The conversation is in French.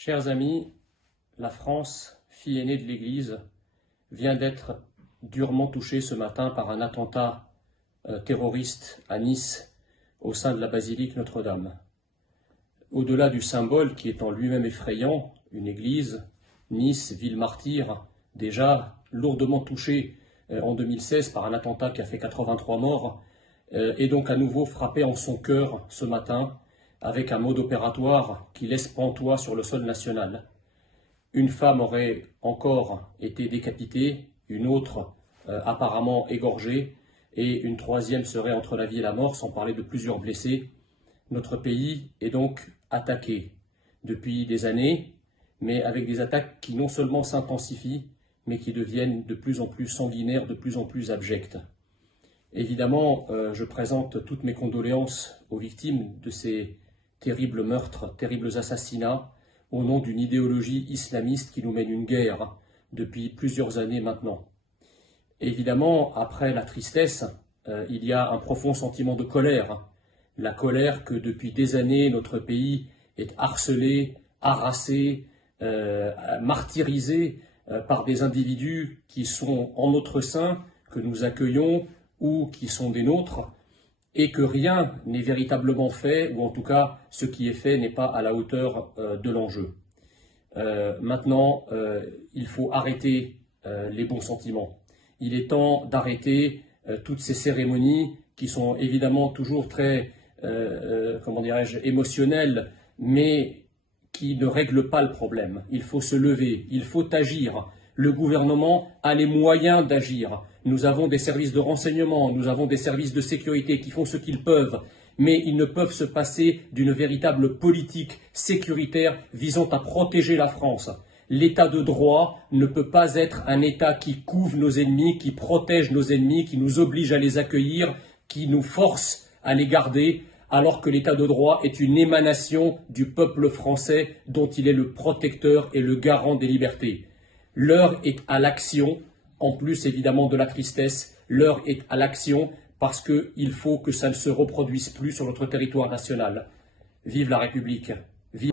Chers amis, la France, fille aînée de l'Église, vient d'être durement touchée ce matin par un attentat terroriste à Nice, au sein de la basilique Notre-Dame. Au-delà du symbole qui est en lui-même effrayant, une église, Nice, ville martyre, déjà lourdement touchée en 2016 par un attentat qui a fait 83 morts, est donc à nouveau frappée en son cœur ce matin avec un mode opératoire qui laisse pantois sur le sol national. Une femme aurait encore été décapitée, une autre apparemment égorgée, et une troisième serait entre la vie et la mort, sans parler de plusieurs blessés. Notre pays est donc attaqué depuis des années, mais avec des attaques qui non seulement s'intensifient, mais qui deviennent de plus en plus sanguinaires, de plus en plus abjectes. Évidemment, je présente toutes mes condoléances aux victimes de ces terribles meurtres, terribles assassinats, au nom d'une idéologie islamiste qui nous mène une guerre depuis plusieurs années maintenant. Évidemment, après la tristesse, il y a un profond sentiment de colère. La colère que depuis des années, notre pays est harcelé, harassé, martyrisé par des individus qui sont en notre sein, que nous accueillons ou qui sont des nôtres, et que rien n'est véritablement fait, ou en tout cas, ce qui est fait n'est pas à la hauteur de l'enjeu. Maintenant, il faut arrêter les bons sentiments. Il est temps d'arrêter toutes ces cérémonies qui sont évidemment toujours très, émotionnelles, mais qui ne règlent pas le problème. Il faut se lever, il faut agir. Le gouvernement a les moyens d'agir. Nous avons des services de renseignement, nous avons des services de sécurité qui font ce qu'ils peuvent, mais ils ne peuvent se passer d'une véritable politique sécuritaire visant à protéger la France. L'état de droit ne peut pas être un état qui couve nos ennemis, qui protège nos ennemis, qui nous oblige à les accueillir, qui nous force à les garder, alors que l'état de droit est une émanation du peuple français dont il est le protecteur et le garant des libertés. L'heure est à l'action, en plus évidemment de la tristesse, l'heure est à l'action parce qu'il faut que ça ne se reproduise plus sur notre territoire national. Vive la République! Vive